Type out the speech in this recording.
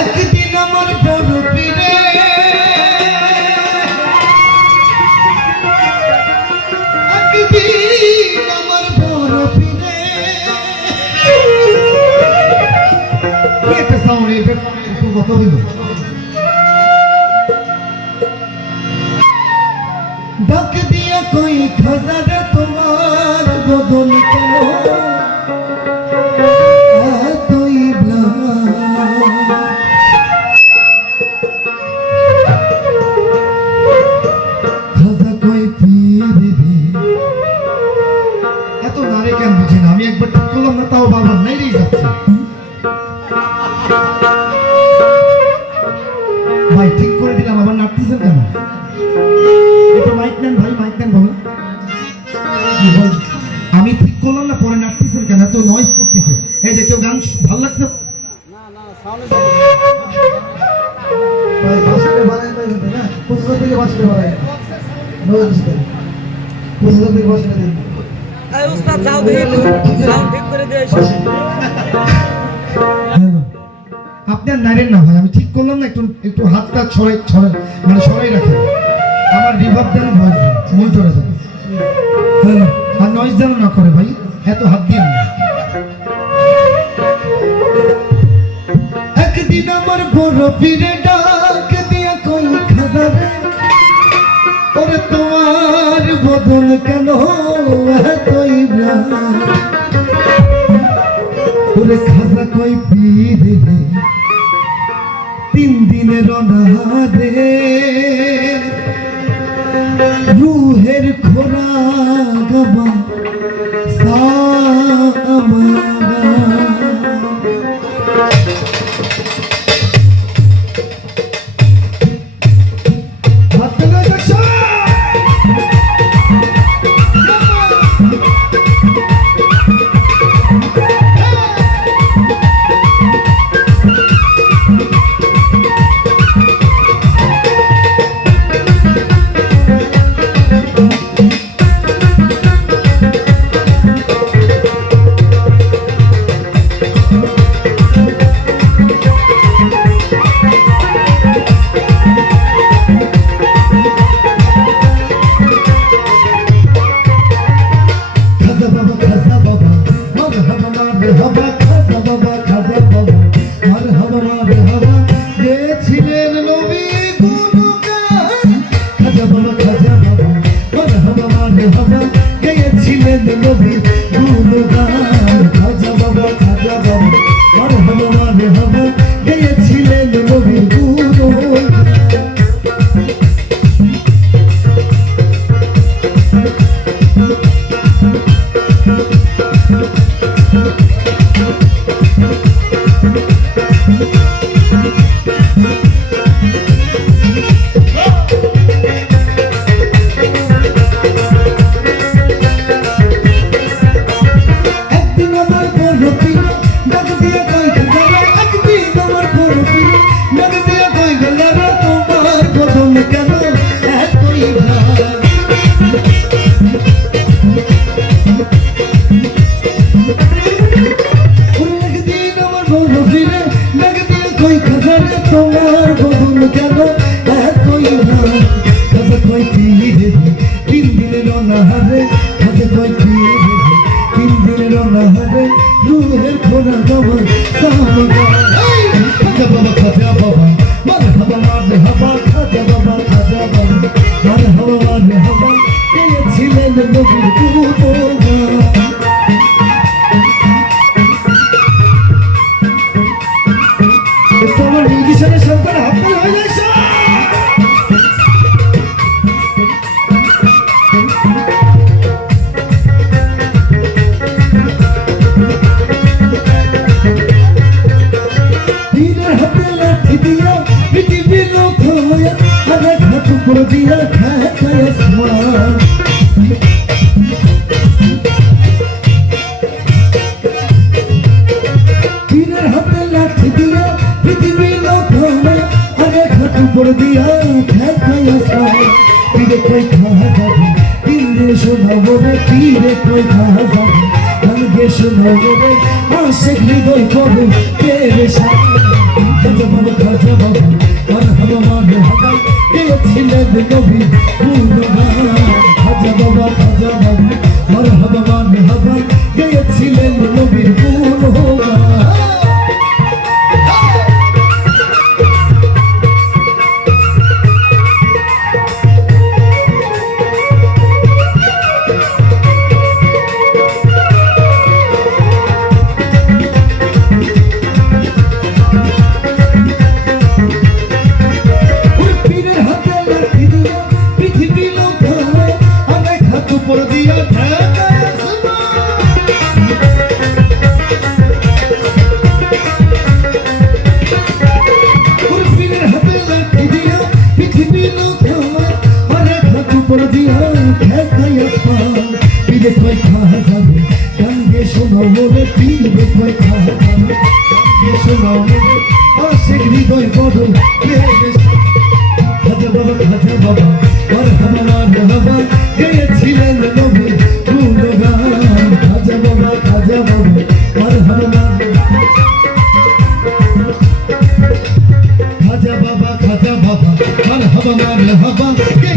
একদিন আমার বড় পীরে। একদিন আমার বড় পীরে। কি একটা সাউন্ড এটা কথা হইল এত নারে কেন বুঝি না? আমি একবার করলাম না তাও বারবার নাইরেই যাচ্ছে। ভাই ঠিক করে দিলাম আবার নাটতেছেন কেন? একটু মাইক নেন ভাই মাইক নেন বলো? আমি ঠিক করলাম না পরে নাচতেছেন কেন? এত নয়েজ করতেছে। এই যে কেউ গান ভালো লাগছে? ভাই না? থেকে থেকে বাসুকে দিন এই উস্তাদ, যাও দেখি সাউন্ড ঠিক করে দিয়ে আপনি আর নাইরেন না ভাই, আমি ঠিক করলাম না, একটু একটু হাতটা ছড়াই ছড়াই মানে সরাই রাখেন। আমার রিভার্ব দেন দেন মনিটরে দেন হ্যালো আর নয়েজ যেন না করে ভাই, এত হাত দিয়ে না একদিন আমার বড় পীরে ডাক বদল কেন এতই ওরে খাজা কই পীরে তিন দিনের অনাহারে রুহের খোরা গাবা একদিন কেন এতই ভার কাজে কই পীরে তিন দিনের অনাহারে। কাজে কই পীরে তিন দিনের অনাহারে। রুহের খোলা গমন সামগা খাজা বাবা খাজা বাবা। মার হাবা মার হাবা, খাজা বাবা খাজা বাবা। মার হাবা মার হাবা। পেয়েছিলেন নবীর কুতোগা দিয়া খায় খায় তীরে কই খাওয়া যাবে তীরে শোনাবো রে তীরে কই খাওয়া যাবে গান গে শোনাবো রে আশেক হৃদয় করো কে রে diyor Kevna yazma Bir de koy kahazanı Ben geçon avlu ve bir de koy kahazanı Geçon avlu Aşık doy bodu Hadi baba hadi baba Marhaman arhaba Gayet silen baba Rulogan Hadi baba hadi baba Marhaman arhaba Hadi baba hadi baba Marhaman arhaba